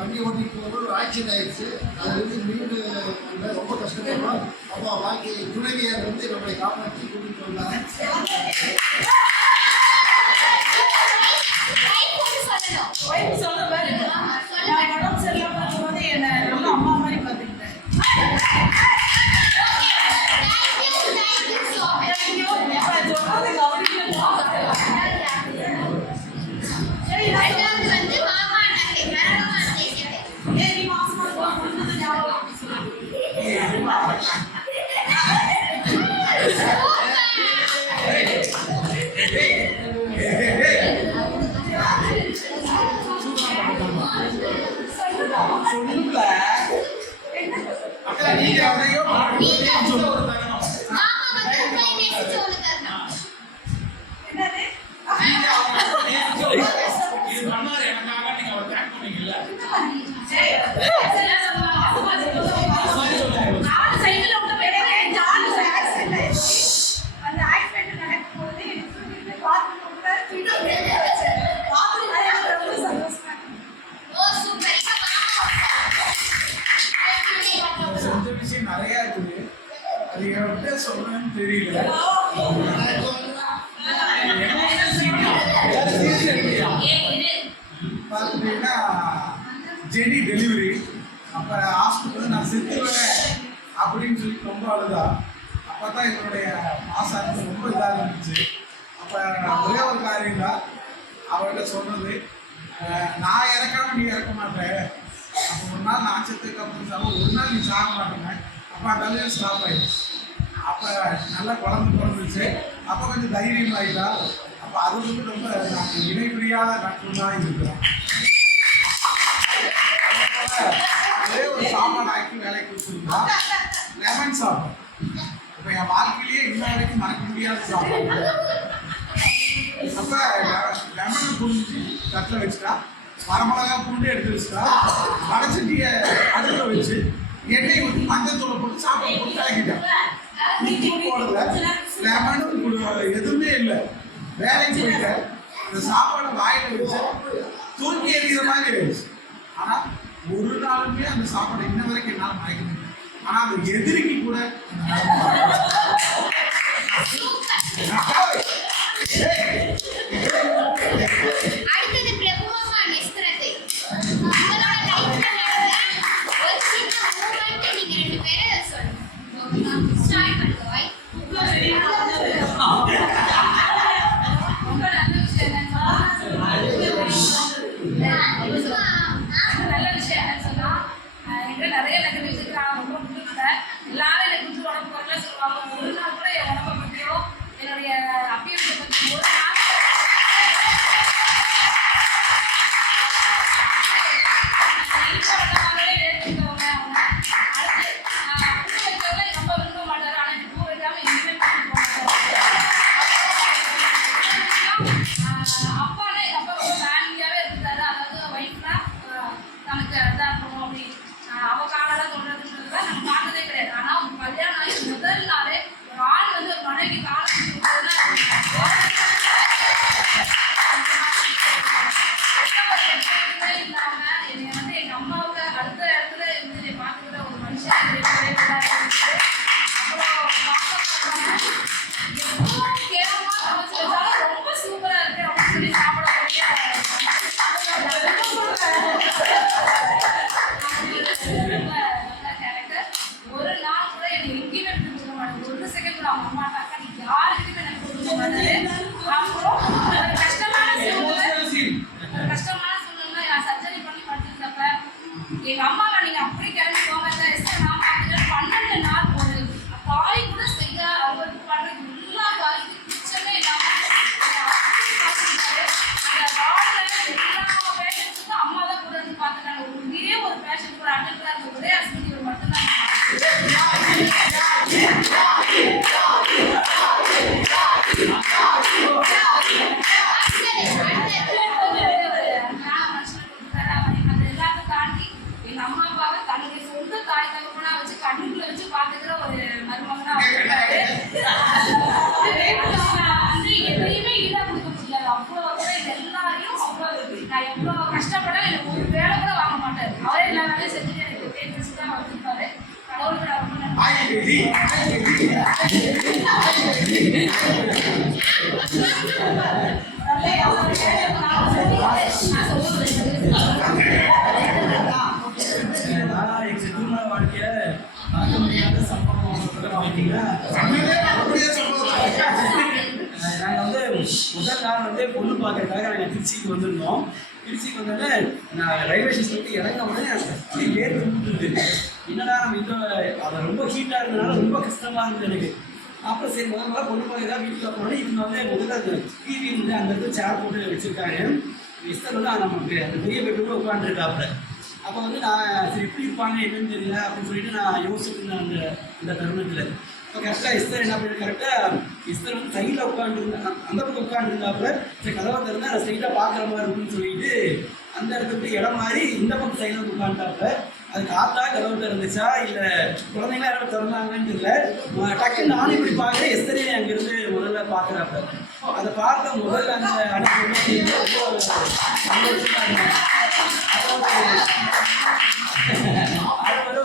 வண்டி ஓட்டிட்டு போகும்போது ஆக்சிடென்ட் ஆயிடுச்சு. அதுலேருந்து மீண்டு ரொம்ப கஷ்டப்படுறோம். அப்போ வாங்கி துணைவியார் வந்து நம்மளை காப்பாற்றி கூட்டிட்டு வந்தாங்க. அம்மா மாதிரி பார்த்துக்கிட்டேன். நிறைய இருக்குது. அது எப்படி சொல்றேன்னு தெரியல. பார்த்தீங்கன்னா ஜெனி டெலிவரி அப்போ ஹாஸ்பிட்டல் நான் செத்துருவேன் அப்படின்னு சொல்லி ரொம்ப அழுதா. அப்போ தான் என்னுடைய மாசாக்கு ரொம்ப இதாக இருந்துச்சு. அப்போ ஒரே ஒரு காரியம் தான் அவர்கிட்ட சொன்னது, நான் இறக்காம நீ இறக்க மாட்டேன். அப்போ ஒரு நாள் நான் செத்துக்கு அப்புறம் சாப்பிட ஒரு நாள் நீ சாக மாட்டேங்க. அப்போ அந்த அளவு ஸ்டாப் ஆயிடுச்சு. அப்போ நல்லா குழந்தை பிறந்துச்சு. அப்போ கொஞ்சம் தைரியம் ஆகிட்டா. அப்போ அது வந்து ரொம்ப நாங்கள் இணைப்பிரியாத நட்பு தான் இருக்கிறோம். ஒரே ஒரு சாப்பாடு ஆக்கி வேலைக்கு கொடுத்துருந்தா லெமன் சாப்பாடு. இப்போ என் வாழ்க்கையிலேயே இன்ன வரைக்கும் மறக்க முடியாத சாப்பாடு. அப்போ லெமனை புரிஞ்சு தட்டில் வச்சுட்டா, வரமிளகா பூண்டு எடுத்து வச்சுட்டா, வடச்சட்டியை அடுப்பில் வச்சு எண்ணெய் ஊற்றி மஞ்சத்தூளை போட்டு சாப்பாடு போட்டு கலக்கிட்டேன். உப்பு போடல, லெமனும் எதுவுமே இல்லை. வேலைக்கு போயிட்டேன். இந்த சாப்பாடை வாயில வச்சு தூக்கி எறிகிற மாதிரி ஆயிடுச்சு. ஆனால் ஒரு நாளுமே அந்த சாப்பாடை இன்ன வரைக்கும் என்னால் மறைக்க முடியும். ஆனால் அந்த எதிரிக்கு கூட எல்லா பேஷண்ட்ஸுக்கும் அம்மா தான் கூட இருந்து பார்த்துட்டாங்க. ஒரே ஒரு பேஷண்ட் கூட அட்டெண்டா இருந்த ஒரே ஹாஸ்பிட்டல் மட்டும்தான் எங்க அம்மா அப்பாவை தன்னுடைய சொந்த தாய் தகப்பனா வச்சு கண்ணுக்குள்ள வச்சு பாத்துக்கிற ஒரு மருமகனா வந்து எதையுமே ஈடா கொடுக்க முடியாது. அவ்வளவு கூட எல்லாரையும் அவ்வளவு நான் எவ்வளவு கஷ்டப்பட எனக்கு ஒரு வேலை கூட வாங்க மாட்டாரு. அவரே எல்லா வேலையும் செஞ்சுட்டு எனக்கு பேச்சு தான் வந்திருப்பாரு. கடவுளுக்கு நான் ரொம்ப நன்றி. திருமண வாழ்க்கைய மறக்க முடியாத சம்பவம் பார்த்தீங்கன்னா நாங்கள் வந்து முதல் நாள் வந்து பொண்ணு பார்க்கறதுக்காக நாங்கள் திருச்சிக்கு வந்திருந்தோம். திருச்சிக்கு வந்தோடனே நான் ரயில்வே ஸ்டேஷன் இறங்க உடனே ஏற்று விட்டுருது. என்னடா நம்ம இன்னும் அதை ரொம்ப ஹீட்டாக இருந்ததுனால ரொம்ப கஷ்டமாக இருந்தது எனக்கு. அப்புறம் சரி முதல்ல பொண்ணு பார்க்கறதா வீட்டில் போனோம். இதுக்கு வந்து முதல்ல அந்த டிவி வந்து அந்த இடத்துல சேர் போட்டு வச்சுருக்காங்க. இஸ்தர் வந்து நமக்கு அந்த பெரிய பெட்ரூமில் உட்காந்துருக்காப்புல. அப்போ வந்து நான் சரி எப்படி இருப்பாங்க என்னன்னு தெரியல அப்படின்னு சொல்லிட்டு நான் யோசிச்சுட்டு இருந்தேன் அந்த தருணத்தில். இப்போ கரெக்டாக இஸ்தர் என்ன பண்ணி கரெக்டாக இஸ்தர் வந்து சைடில் உட்காந்துருந்தேன். அந்த பக்கம் உட்காந்துருந்தாப்புல சரி கதவை திறந்தா நான் ஸ்ட்ரைட்டாக பார்க்குற மாதிரி இருக்குன்னு சொல்லிட்டு அந்த இடத்துக்கு இடம் மாதிரி இந்த பக்கம் சைடில் உட்காந்துட்டாப்புல. அது காத்தா கதவு திறந்துச்சா இல்லை குழந்தைங்களா யாரும் திறந்தாங்கன்னு தெரியல. டக்குன்னு நானும் இப்படி பார்க்குறேன். எஸ்தரே அங்கேருந்து முதல்ல பார்க்குறாப்புல. அதை பார்த்த முதல்ல அந்த அனுபவம் ரொம்ப சந்தோஷமாக இருந்தேன். அது வந்து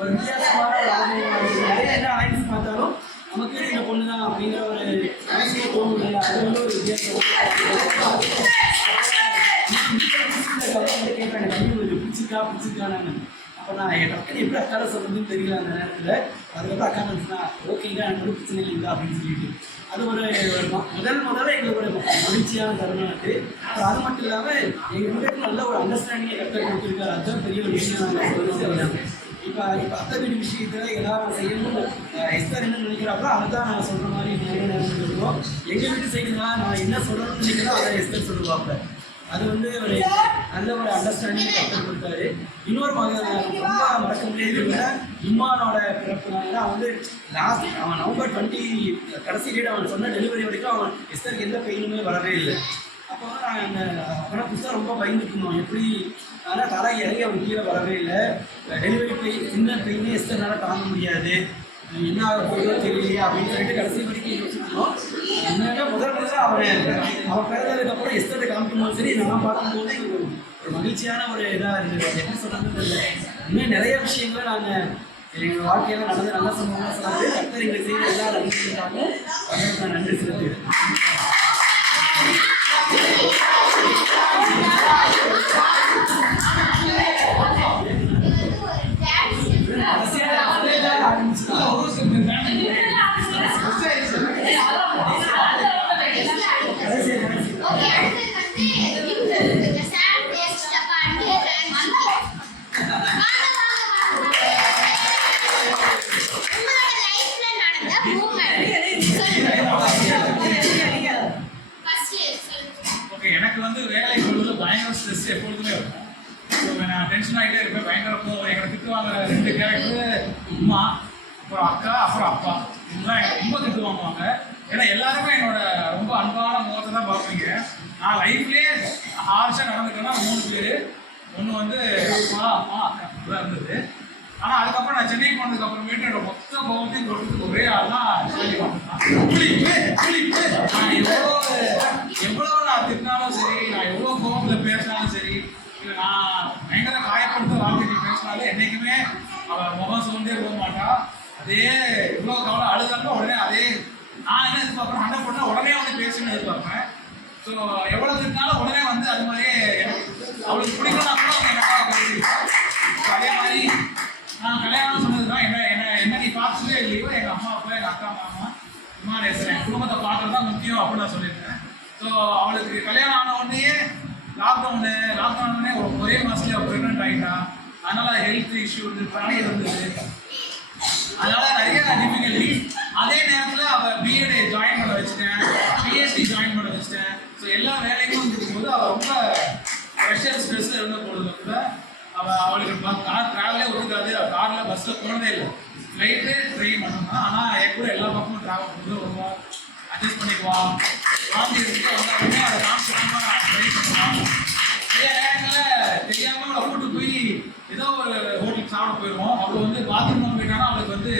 ஒரு வித்தியாசமான ஒரு அனுபவம். நிறைய என்ன அலைன்ஸ் பார்த்தாலும் நமக்கு இந்த பொண்ணு தான் அப்படிங்கிற ஒரு அவசிய தோணும். அது வந்து ஒரு வித்தியாசம். கேட்டாங்க பிடிச்சிருக்கானு. அப்போ நான் என் டக்குனு எப்படி அக்காட சொல்றதுன்னு தெரியல அந்த நேரத்தில். அதுக்கப்புறம் அக்கா சொன்னா ஓகேங்க எனக்கு பிரச்சனை இல்லைங்களா அப்படின்னு சொல்லிட்டு அது ஒரு முதல்ல எங்களுக்கு ஒரு மகிழ்ச்சியான தருணம் இருக்குது. அப்புறம் அது மட்டும் இல்லாமல் எங்கள் வீட்டுக்கு நல்ல ஒரு அண்டர்ஸ்டாண்டிங்கை கரெக்டாக கொடுத்துருக்காரு. அதுதான் பெரிய ஒரு விஷயம் நாங்கள் சொல்லணும். இப்போ அத்தை வீடு விஷயத்தில் எல்லாம் செய்யணும் எஸ்தர் என்ன நினைக்கிறாங்களோ அதை தான் நான் சொல்கிற மாதிரி நிறைய நேரம் இருக்கோம். எங்கள் வீட்டு செய்யணும்னா நான் என்ன சொல்லணும்னு நினைக்கிறோம் அதை எஸ்தர் சொல்லுவாங்க. அது வந்து ஒரு நல்ல ஒரு அண்டர்ஸ்டாண்டிங் கற்றுக் கொடுத்தாரு. இன்னொரு ரொம்ப மறக்க முடியாது இம்மானோட பிறப்புனால அவன் வந்து அவன் நவம்பர் 20 கடைசி டேட் அவன் சொன்ன டெலிவரி வரைக்கும் அவன் எஸ்தருக்கு எந்த பெயினுமே வரவே இல்லை. அப்போ வந்து நாங்கள் அப்போனா புதுசாக ரொம்ப பயந்துட்டு இருந்தோம் எப்படி. ஆனால் தலை இறங்கி அவன் கீழே வரவே இல்லை. டெலிவரி பெயின் சின்ன பெயினே எஸ்தர்னால தாங்க முடியாது. என்ன ஆக போதோ தெரியலையே அப்படின்னு சொல்லிட்டு கடைசி வரைக்கும் யோசிச்சிருந்தோம். என்னன்னா முதல்ல அவன் பிறந்ததுக்கப்புறம் எஸ்தரை காமிக்கும்போது சரி நான் பார்க்கும்போது ஒரு மகிழ்ச்சியான ஒரு இதாக இருந்தது. எப்படி சொல்கிறது தெரியல. இன்னும் நிறைய விஷயங்களை நாங்கள் எங்கள் வாழ்க்கையில் நடந்து நல்ல சம்பவமாக சொன்னாங்க. கர்த்தர் எங்களுக்கு செய்ய எல்லாம் நன்றி சொல்லிட்டாங்க. நான் நன்றி செலுத்துகிறேன். எனக்கு வந்து வேலை பொழுது பயங்கர ஸ்ட்ரெஸ் எப்பொழுதுமே இருக்கும். நான் டென்ஷன் ஆகிட்டே இருப்பேன். பயங்கர போவேன். எங்களை திட்டுவாங்க 2 கேரக்டர், அம்மா அப்புறம் அக்கா அப்புறம் அப்பா. இதுதான் ரொம்ப திட்டு வாங்குவாங்க. ஏன்னா எல்லாருமே என்னோட ரொம்ப அன்பான முகத்தை தான் பார்ப்பீங்க. நான் லைஃப்லேயே ஹார்ஷாக நடந்துட்டேன்னா 3 பேர். ஒன்று வந்து அப்பா அம்மா அக்கா இப்படிதான் இருந்தது. ஆனால் அதுக்கப்புறம் நான் சென்னை போனதுக்கு அப்புறமேட்டு என்னோட மொத்த கோபத்தையும் கொடுத்து ஒரே ஆள் தான் எவ்வளோ நான் திட்டினாலும் சரி, நான் எவ்வளோ கோபத்தில் பேசினாலும் சரி, இல்லை நான் பயங்கர காயப்படுத்த வாழ்க்கைக்கு பேசினாலும் என்றைக்குமே அவள் முகம் சோர்ந்தே போக மாட்டா. அதே எவ்வளோ கவலை அழுதாலும் உடனே அதே நான் என்ன எதிர்பார்ப்பேன், சண்டை போட்டால் உடனே வந்து பேசணும்னு எதிர்பார்ப்பேன். ஸோ எவ்வளோ திட்டினாலும் உடனே வந்து அது மாதிரியே அவளுக்கு பிடிக்கணும்னா கூட அவங்க எனக்காக கருதிருப்பாள். அதே மாதிரி நான் கல்யாணம் சொன்னது தான் என்ன நீ பார்த்துட்டே இல்லையோ எங்கள் அம்மா அப்பா எங்கள் அக்கா மாமா விமானேஸ்வரன் என் குடும்பத்தை பார்க்குறது தான் முக்கியம் அப்படின்னு நான் சொல்லியிருக்கேன். ஸோ அவளுக்கு கல்யாணம் ஆன உடனே லாக்டவுன் ஒரே மாதத்துல ப்ரெக்னென்ட் ஆகிட்டா. அதனால் ஹெல்த் இஷ்யூ வந்து பழைய இருந்தது. அதனால் நிறைய டிஃபிகல்ட்டி. அதே நேரத்தில் அவள் பிஎட் ஜாயின் பண்ண வச்சுட்டேன், பிஹெச்டி ஜாயின் பண்ண வச்சுட்டேன். ஸோ எல்லா வேலைக்கும் வந்து அவள் ரொம்ப ப்ரெஷர் ஸ்ட்ரெஸ்ஸில் இருந்த பொழுது கூட அவளுக்கு கார் ட்ராவலே ஒதுக்காது. காரில் பஸ்ஸில் போனதே இல்லை, ஃப்ளைட்டு ட்ரெயின் மட்டும்தான். ஆனால் என் கூட எல்லா பக்கமும் ட்ராவல் பண்ணுறது வருவான், அட்ஜஸ்ட் பண்ணிக்குவான். வாந்தி எடுத்துட்டு வந்தாலுமே அதை காமிச்சிடாம ட்ரை பண்ணுவான். நிறைய நேரங்களில் தெரியாமல் அவளை கூட்டு போய் ஏதோ ஒரு ஹோட்டலுக்கு சாப்பிட போயிடுவோம். அவள் வந்து பாத்ரூம் போயிட்டானா அவளுக்கு வந்து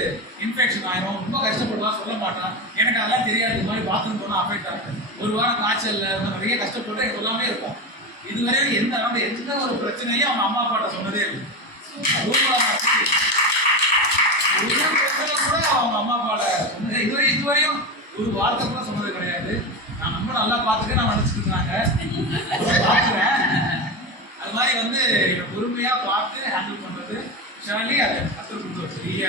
இன்ஃபெக்ஷன் ஆயிரும், ரொம்ப கஷ்டப்படுவா, சொல்ல மாட்டான். எனக்கு அதெல்லாம் தெரியாது. இது மாதிரி பாத்ரூம் போனால் அஃபெக்ட் ஆகும். ஒரு வாரம் காய்ச்சல் நிறைய கஷ்டப்பட்டு எனக்கு எல்லாமே இருக்கும். இதுவரை எந்த ஒரு பிரச்சனையும் அவங்க அம்மா அப்பாட்ட சொன்னதே இல்லை. கூட அவங்க அம்மா அப்பாட்ட சொன்னது இதுவரையும் ஒரு வார்த்தை கூட சொன்னது கிடையாது. நான் ரொம்ப நல்லா பார்த்துட்டு நான் நினச்சிட்டு இருந்தாங்க, பார்க்குறேன். அது மாதிரி வந்து பொறுமையாக பார்த்து ஹேண்டில் பண்ணுறது ஷாலி அதை கற்றுக் கொடுத்த ஒரு பெரிய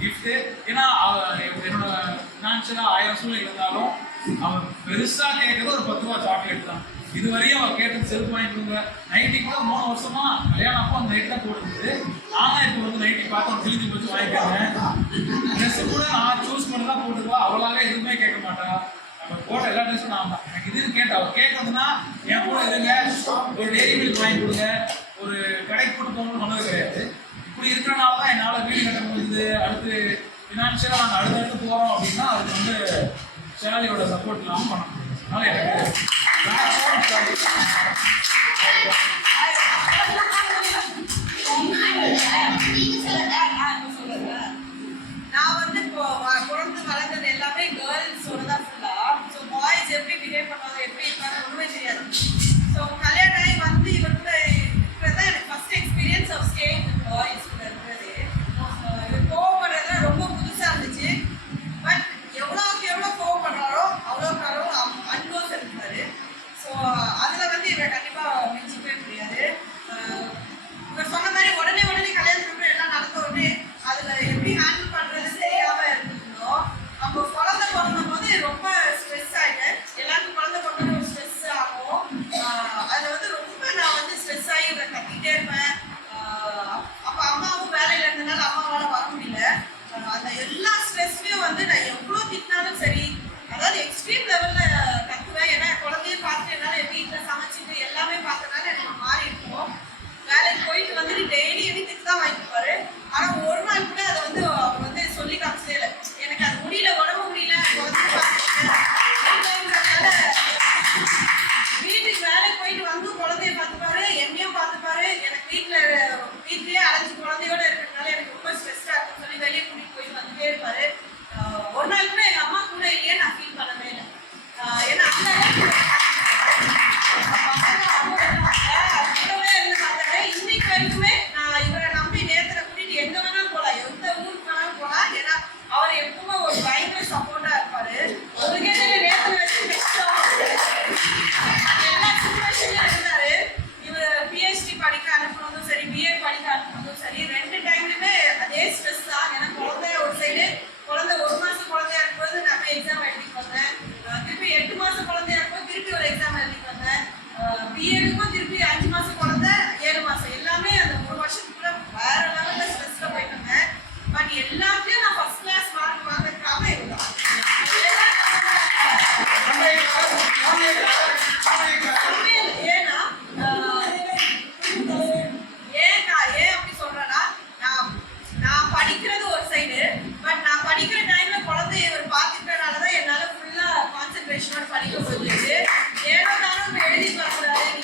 கிஃப்ட்டு. ஏன்னா என்னோட ஃபினான்ஷியலாக 1000 சூழ்நிலை இருந்தாலும் அவன் பெருசாக கேட்குறது ஒரு 10 ரூபா சாக்லேட் தான். இதுவரையும் அவள் கேட்டது செல்ஃப் வாங்கிட்டு நைட்டி கூட 3 வருஷமா கல்யாணம் அப்போ அந்த நைட்டு தான் போட்டுருக்குது. நானும் இப்போ வந்து நைட்டி பார்த்து அவன் கிழிஞ்சு வச்சு வாங்கிக்கிறேன். ட்ரெஸ்ஸு கூட நான் சூஸ் பண்ணி தான் போட்டுருவா. அவளாவே எதுவுமே கேட்க மாட்டா. நம்ம போட்ட எல்லா ட்ரெஸ்ஸும் நான் தான் எனக்கு இதுன்னு கேட்டா. அவள் கேட்கறதுன்னா என் கூட இருங்க, ஒரு டெய்ரி மில்க் வாங்கி கொடுங்க, ஒரு கடைக்கு கூட்டு போகணும்னு சொன்னது கிடையாது. இப்படி இருக்கிறனால தான் என்னால் வீடு கட்ட முடியுது. அடுத்து ஃபினான்ஷியலாக நாங்கள் அடுத்தடுத்து போகிறோம் அப்படின்னா அதுக்கு வந்து ஷாலியோட சப்போர்ட் இல்லாமல் பண்ண முடியும். அதனால எனக்கு நான் வந்து இப்போ பிறந்து வளர்ந்தது எல்லாமே கேர்ள்ஸோட தான் ஃபுல்லா. ஸோ பாய்ஸ் எப்படி பிஹேவ் பண்ணுவாங்க, எப்படி இருப்பாங்க ஒன்றுமே தெரியாது. ஸோ கல்யாணம் ஆகி வந்து இவர் கூட இருக்கிறது எனக்கு first experience of staying with boys கூட இருக்கிறது. இவர் கோவப்படுறதுலாம் ரொம்ப புதுசாக இருந்துச்சு. பட் எவ்வளோ கோவப்படுறாரோ அவ்வளோக்கு அன்போஸ் இருந்தாரு. ஸோ அதில் வந்து இவரை கண்டிப்பாக மிஞ்சிக்கவே முடியாது. இவர் சொன்ன மாதிரி உடனே கல்யாணத்துக்கு எல்லாம் நடந்த உடனே அதில் எப்படி ஹேண்டில் பண்ணுறது தெரியாமல் இருந்திருந்தோம். அப்போ குழந்தை பிறந்த போது ரொம்ப ஸ்ட்ரெஸ் ஆகிட்டேன். எல்லாருக்கும் குழந்தை பிறந்த ஒரு ஸ்ட்ரெஸ் ஆகும். அதில் வந்து ரொம்ப நான் வந்து ஸ்ட்ரெஸ் ஆகி இவரை கத்திக்கிட்டே இருப்பேன். அப்போ அம்மாவும் வேலையில் இருந்தனால அம்மாவால் வர முடியல. அந்த எல்லா ஸ்ட்ரெஸ்லையும் வந்து நான் எவ்வளோ திட்டினாலும் சரி, அதாவது எக்ஸ்ட்ரீம் லெவலில் கற்றுவேன். ஏன்னா குழந்தைய பார்த்துட்டு என்னால் என் வீட்டில் சமைச்சிட்டு எல்லாமே பார்த்தனால எனக்கு மாறி இருக்கும். வேலைக்கு போயிட்டு வந்துட்டு டெய்லி திட்டு தான் வாங்கிப்பாரு. ஆனால் ஒரு நாள் கூட அதை வந்து அவர் வந்து சொல்லி காமிச்சதே இல்லை. எனக்கு அது முடியல, உடம்பு முடியல, வீட்டுக்கு வேலைக்கு போயிட்டு வந்து குழந்தைய பார்த்துப்பாரு, என்னையும் பார்த்துப்பாரு. எனக்கு வீட்லயே அழைச்சி குழந்தையோட இருக்கிறதுனால எனக்கு ரொம்ப ஸ்ட்ரெஸ்ஸாக இருக்குன்னு சொல்லி வெளியே கூட்டிட்டு போயிட்டு வந்துட்டே இருப்பாரு. ஒரு நாள் கூட எங்கள் அம்மா கூட இல்லையே நான் ஃபீல் பண்ணவே இல்லை. ஏன்னா இன்னைக்கு வரைக்குமே நான் இவரை நம்பி நேரத்துல கூட்டிட்டு எங்க வேணாலும் போகலாம், எந்த ஊருக்கு வேணாலும் போகலாம். ஏன்னா அவர் எப்பவுமே ஒரு பயங்கர சப்போர்ட்டா இருப்பாரு. உங்களுக்கே நேரத்துல வச்சு எல்லா சுச்சுவேஷன்லயும் இருந்தாரு. இவர் பிஹெச்டி படிக்க அனுப்புனதும் சரி, பிஎட் படிக்க அனுப்புனதும் சரி, 2 டைம்லுமே அதே ஸ்ட்ரெஸ் தான். ஏன்னா குழந்தை ஒரு சைடு, குழந்தை 1 மாசம் குழந்தையா இருக்கும்போது நான் போய் எக்ஸாம் எழுதிட்டு வந்தேன். திருப்பி 8 மாசம் குழந்தையா இருக்கும்போது திருப்பி ஒரு எக்ஸாம் எழுதிட்டு வந்தேன். பிஎடுக்கும் திருப்பி 5 மாசம் குழந்தை, 7 மாசம் எல்லாமே அந்த 1 வருஷத்துக்குள்ள வேற லெவலில் ஸ்ட்ரெஸ்ல போயிட்டு இருந்தேன். பட் எல்லாத்தையும் நான் ஃபர்ஸ்ட் கிளாஸ் மார்க் வாங்கிருக்காம இருந்தேன். ஏன் அப்படி சொல்றேன்னா, நான் படிக்கிறது ஒரு சைடு, பட் நான் படிக்கிற டைம்ல குழந்தைய இவர் பார்த்துக்கிறனாலதான் என்னால ஃபுல்லா கான்சென்ட்ரேஷனோட படிக்க முடிஞ்சிச்சு. ஏனோ தானும் எழுதி வரக்கூடாது, நீ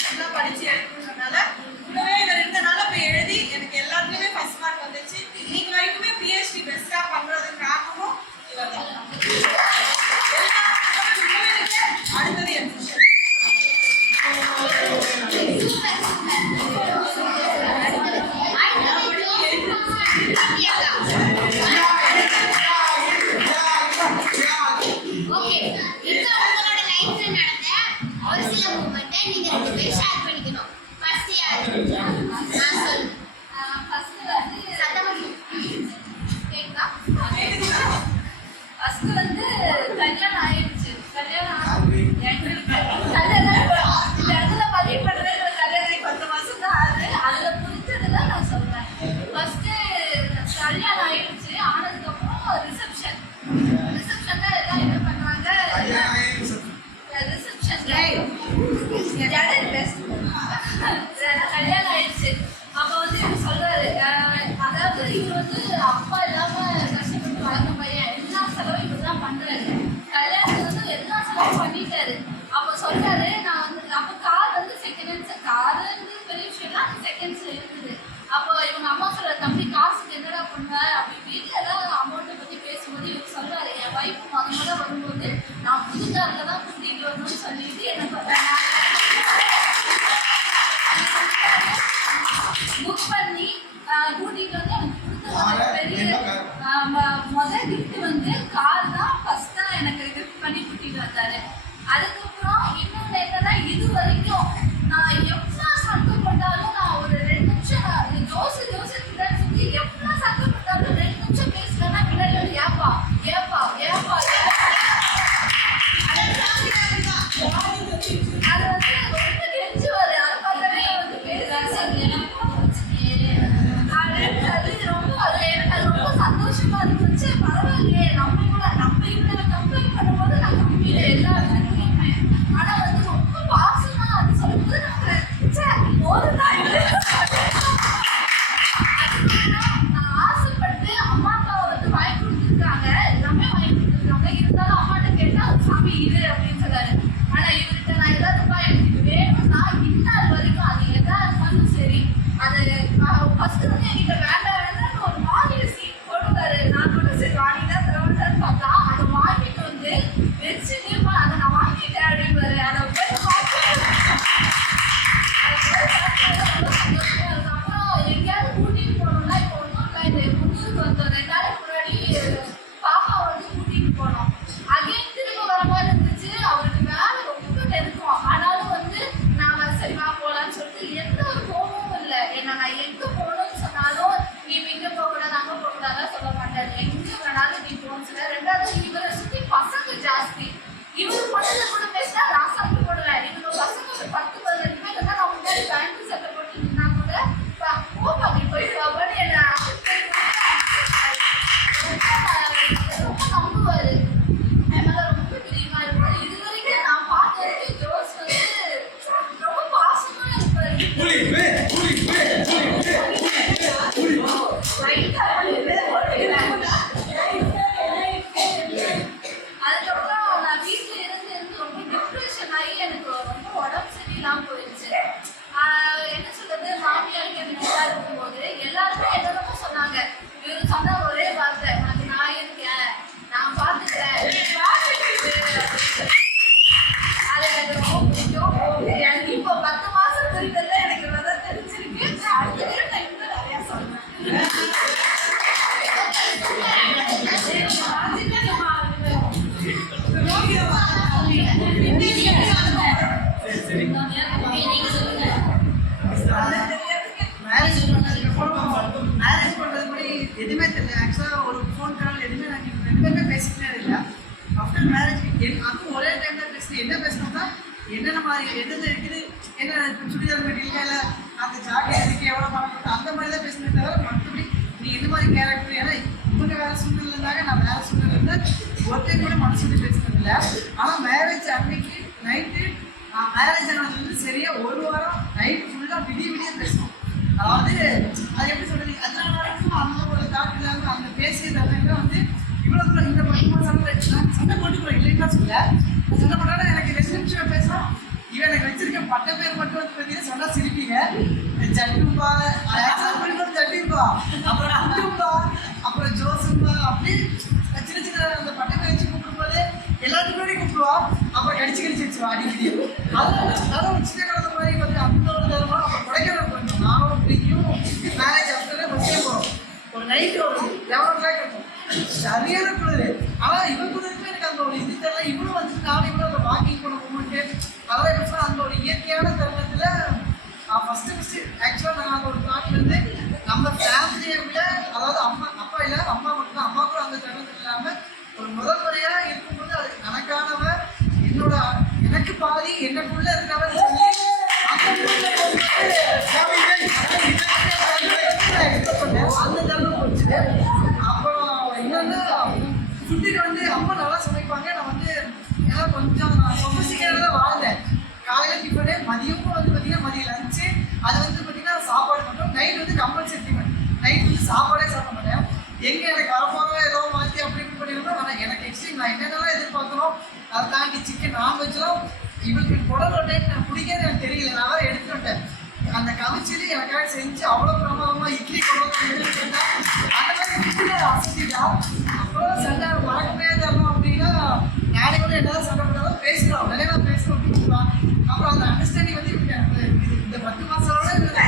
கல்யாணம் ஆயிடுச்சு. அப்போ வந்து எனக்கு சொல்றாரு, அதாவது இவர் வந்து அப்பா இல்லாம கஷ்டப்பட்டு வளர்ந்த பையன், எல்லா செலவும் இவர் தான் பண்றாரு. கல்யாணத்துக்கு வந்து எல்லா செலவும் பண்ணிட்டாரு. அப்போ சொல்றாரு, நான் வந்து அப்போ கார் வந்து செகண்ட் ஹேண்ட்ஸ், காரு பெரிய விஷயம்லாம் அது செகண்ட்ஸ்ல இருக்குது. அப்போ இவங்க அம்மா சொல்ற, தம்பி காசுக்கு என்னடா பண்ணுவ அப்படி வீட்டில் ஏதாவது அமௌண்ட்டை பற்றி பேசும்போது இவர் சொல்றாரு, என் ஒய்ஃப் முதல்ல வரும்போது நான் புது காரில் தான் கூட்டிகிட்டு வரணும்னு சொல்லிட்டு என்ன பண்ணுறேன் புக் பண்ணி கூட்டிகிட்டு வந்து எனக்கு கொடுத்த பெரிய முதல் கிஃப்ட் வந்து கார் தான் ஃபர்ஸ்ட் தான் எனக்கு கிஃப்ட் பண்ணி கூட்டிகிட்டு வந்தாரு. அதுக்கப்புறம் இன்னொன்று என்னன்னா, இது வரைக்கும் நான் எவ்வளோ சத்தப்பட்டாலும் நான் ஒரு 2 நிமிஷம் ஜோசு பின்னாடி சுற்றி எவ்வளோ சத்தப்பட்டாலும் 2 நிமிஷம் பேசுறேன்னா பின்னாடி வந்து ஏப்பா ஏப்பா ஏப்பா அது வந்து ரொம்ப கெஞ்சுவாரு. அதை பார்த்தாலே வந்து பேசுறேன் அப்படின்னு சொல்லி ரொம்ப அது எனக்கு அது ரொம்ப சந்தோஷமா இருந்துச்சு. பரவாயில்லையே, நம்ம இவங்களை கம்பேர் பண்ணும்போது நான் கம்மியில எல்லா இதுலையுமே, ஆனா வந்து ரொம்ப பாசமா அது சொல்லும்போது நம்ம ஒரு தான் நான் ஆசைப்பட்டு அம்மா அப்பாவை வந்து வாங்கி கொடுத்துருக்காங்க, எல்லாமே வாங்கி கொடுத்துருக்காங்க. இருந்தாலும் அம்மாட்ட கேட்டா சாமி இரு அப்படின்னு சொன்னாரு. ஆனா இவர்கிட்ட நான் ஏதாவதுப்பா எனக்கு இது வேணும்னா இந்நாள் வரைக்கும் அது எதா இருந்தாலும் சரி, அது ஃபர்ஸ்ட் வந்து என்கிட்ட வேண்டாம் வேண்டாம்னு ஒரு மாதிரி சீட் போடுவாரு. நான் கூட சரி வாங்கிதான் தரவான்னு பார்த்தா அதை வாங்கிட்டு வந்து வச்சுட்டு அதை நான் வாங்கிட்டேன் அப்படின்பாரு. அதை அப்புறம் எங்கேயாவது கூட்டிட்டு போனோம்னா இப்போ ஒன்றும் இல்லை, இந்த முன்னூருக்கு வந்தோம் 2 நாளைக்கு முன்னாடி பாப்பா வந்து கூட்டிட்டு போனோம். அகைன் திரும்ப வர மாதிரி இருந்துச்சு. அவருக்கு வேலை ரொம்ப நெருக்கம். ஆனாலும் வந்து நான் சரிவா போகலான்னு சொல்லிட்டு எந்த ஒரு கோபமும் இல்லை. ஏன்னா நான் எங்கே போகணும்னு சொன்னாலும் நீ இங்கே போகக்கூடாது அங்கே போகக்கூடாதான் சொல்ல மாட்டாரு. எங்கே வேணாலும் நீ போகணும் சொல்ல. 2வது இவரை சுற்றி பசங்க ஜாஸ்தி. இவர் பசங்க கூட பேசினா நான் சண்டை போடுவேன். இவங்க பசங்க ஒரு 10-12 பேர் இருந்தால் நான் முன்னாடி பேண்ட் சட்டை போட்டு நின்னா கூட போப்பா நீ போயிட்டு வாப்பான்னு என்ன ரொம்ப நம்புவாரு. அதனால ரொம்ப பிரியமா இருப்பாரு. இது வரைக்கும் நான் பார்த்த வரைக்கும் ஜோஸ் வந்து ரொம்ப பாசமா இருப்பாரு. அதுக்கப்புறம் நான் வீட்டுல இருந்து ரொம்ப டிப்ரெஷன் ஆகி எனக்கு ரொம்ப உடம்பு சரியில்லாம போயிடுச்சு. என்ன சொல்றது, மாமியாருக்கு எனக்கு நல்லா இருக்கும்போது எல்லாருமே என்னென்னமோ சொன்னாங்க. இவரு சொன்ன ஒரே வார்த்தை, உனக்கு நான் இருக்கேன், நான் பார்த்துக்கிறேன், அது எனக்கு ரொம்ப பிடிக்கும். எனக்கு இப்போ 10 மாசம் தெரிஞ்சது எனக்கு இவ்வளவுதான் தெரிஞ்சிருக்கு. அடுத்த நான் இன்னும் நிறைய சொல்றேன். மேரேஜ் பண்ணுறது கூட எதுவுமே தெரியல. ஆக்சுவலாக ஒரு ஃபோன் கால் எதுவுமே நாங்கள் 2 பேருமே பேசிக்கிட்டே இல்லை. ஆஃப்டர் மேரேஜ் அதுவும் ஒரே டைமில் பேசுகிறேன். என்ன பேசணும்னா என்னென்ன மாதிரி எது இருக்குது, என்ன இப்போ சுடிதார் மெட்டீரியல் இல்லை, அந்த ஜாக்கெட் இதுக்கு எவ்வளோ பணம் அந்த மாதிரி தான் பேசுனே தவிர மற்றபடி நீ எந்த மாதிரி கேரக்டர், ஏன்னா இவங்க வேறு சூழ்நிலை இருந்தாங்க, நான் வேறு சூழ்நிலை இருந்தால் ஒருத்தர் கூட மனசு வந்து பேசுனது இல்லை. ஆனால் மேரேஜ் அன்னைக்கு நைட்டு மேரேஜ் ஆனது வந்து சரியாக 1 வாரம் நைட்டு ஃபுல்லாக விடிய பேசணும். அதாவது அது எப்படி சொல்றது, அதனால வரைக்கும் அந்த ஒரு தாட் இல்லாமல் அந்த பேசியதெல்லாம் வந்து இவ்வளோ தூரம் இந்த 10 மாதம் சண்டை போட்டுக்கிறோம் இல்லைன்னா சொல்ல சண்டை போட்டாலும் எனக்கு 2 நிமிஷம் பேசணும். இவன் எனக்கு வச்சிருக்க பட்ட பேர் மட்டும் வந்து பார்த்தீங்கன்னா சொன்னா சிரிப்பீங்க. ஜட்டும்பா ஜட்டிம்பா, அப்புறம் அண்டும்பா, அப்புறம் ஜோசும்பா, அப்படி சின்ன சின்ன அந்த பட்ட பேர் வச்சு கூப்பிடும்போது எல்லாத்துக்கும் கூப்பிடுவா. அப்புறம் கடிச்சு வச்சுருவா அடிக்கடி. அதெல்லாம் சின்ன கடந்த மாதிரி வந்து அந்த ஒரு தரமா அப்புறம் கொடைக்கானல் போயிருந்தோம். நானும் பிரியும் மேரேஜ் ஆஃப்டர் பஸ்ஸே போகிறோம். ஒரு நைட்டு ஒரு 11 o'clock இருக்கும். சரியான குளிர். ஆனால் இவன் குளிருக்கு எனக்கு அந்த ஒரு இது தெரியல. இவனும் வந்து நானும் இவனும் அந்த வாக்கிங் போன மூமெண்ட்டு அதெல்லாம் எப்படி சொன்னால் அந்த ஒரு இயற்கையான தருணத்தில் ஃபஸ்ட்டு ஆக்சுவலாக நான் அந்த ஒரு தாட் வந்து நம்ம ஃபேமிலியை விட, அதாவது அப்பா இல்லை அம்மா மட்டும்தான், அம்மா கூட அந்த தருணத்தில் இல்லாமல் ஒரு முதல் முறையாக இருக்கும்போது அது எனக்கானவன், எனக்கு பாதி எனக்குள்ள இருக்கவன் சொல்லி அந்த தருணம் போச்சு. அப்புறம் என்னன்னா ஃபுட்டுக்கு வந்து அம்மா நல்லா சமைப்பாங்க. நான் வந்து ஏன்னா கொஞ்சம் சொபசிக்காக தான் வாழ்ந்தேன். காலையில் டிஃபன் மதியமும் வந்து பார்த்தீங்கன்னா மதியம் லஞ்சு அது வந்து பார்த்தீங்கன்னா சாப்பாடு மட்டும். நைட் வந்து கம்பல்சரி நைட் வந்து சாப்பாடே சாப்பிட மாட்டேன். எங்கே எனக்கு வரப்போகிற ஏதோ மாற்றி அப்படி இப்படி பண்ணிருந்தோம். ஆனால் எனக்கு எக்ஸ்ட்ரீம் நான் என்னென்னலாம் எதிர்பார்க்கணும் அதை தாண்டி சிக்கன் நான்வெஜ்லாம் இவளுக்கு குடல் நான் பிடிக்காது எனக்கு தெரியல. நான் தான் எடுத்துட்டேன். அந்த கவிச்சிலி எனக்காக செஞ்சு அவ்வளோ பிரமாதமாக இட்லி கொண்டு அந்த மாதிரி அசதிடா. அப்புறம் சண்டை மறக்கவே தரணும் அப்படின்னா நாளை கூட என்னதான் சண்டை போட்டாலும் பேசுகிறோம் நிறைய நான் பேசுகிறோம் அப்படின்னு. அப்புறம் அந்த அண்டர்ஸ்டாண்டிங் வந்து இந்த 10 மாதத்தோட இல்லை.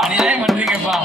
அநியாயம் பண்றீங்கப்பா.